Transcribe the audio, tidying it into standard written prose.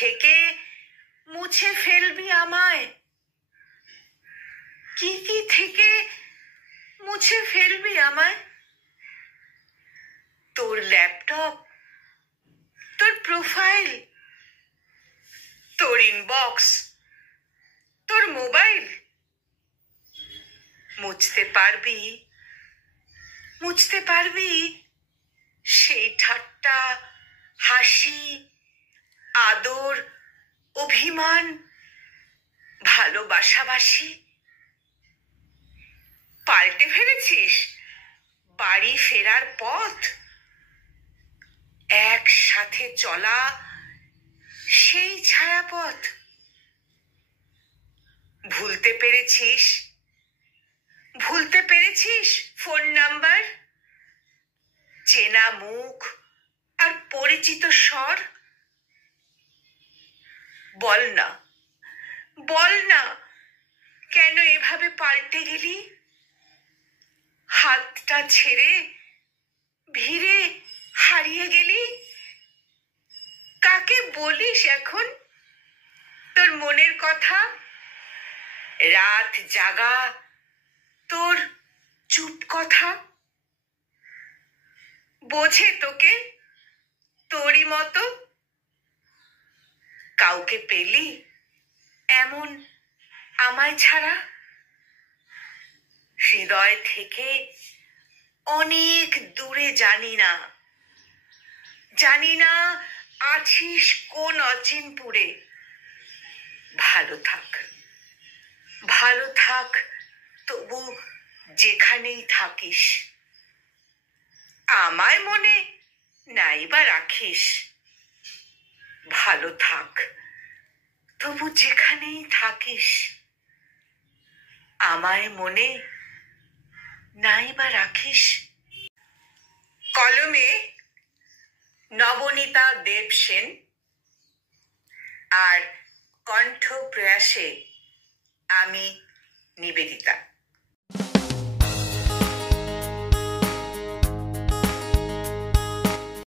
থেকে মুছে ফেলবি আমায়? কি থেকে মুছে ফেলবি আমায়? তোর ল্যাপটপ, তোর প্রোফাইল, তোর ইনবক্স, তোর মোবাইল মুছতে পারবি সেই ঠাট্টা, হাসি, আদর, অভিমান, ভালোবাসাবাসি? পাল্টে ফেলেছিস বাড়ি ফেরার পথ? একসাথে চলা সেই ছায়াপথ? ভুলতে পেরেছিস ফোন নাম্বার, চেনা মুখ আর পরিচিত স্বর? বল না কেন এভাবে পাল্টে গেলি? হাতটা ছেড়ে ভিড়ে হারিয়ে গেলি? কাকে বলিস এখন তোর মনের কথা? রাত জাগা তোর চুপ কথা? বোঝে তোকে তোরই মতো? কাউকে পেলি এমন আমায় ছাড়া? হৃদয় থেকে অনেক দূরে জানি না আছিস কোন অচিনপুরে। ভালো থাক তবু যেখানেই থাকিস। আমায় মনে নাইবা রাখিস। ভালো থাক তবু যেখানেই থাকিস। আমায় মনে নাইবা রাখিস। কলমে নবনীতা দেব সেন আর কণ্ঠ প্রয়াসে আমি নিবেদিতা।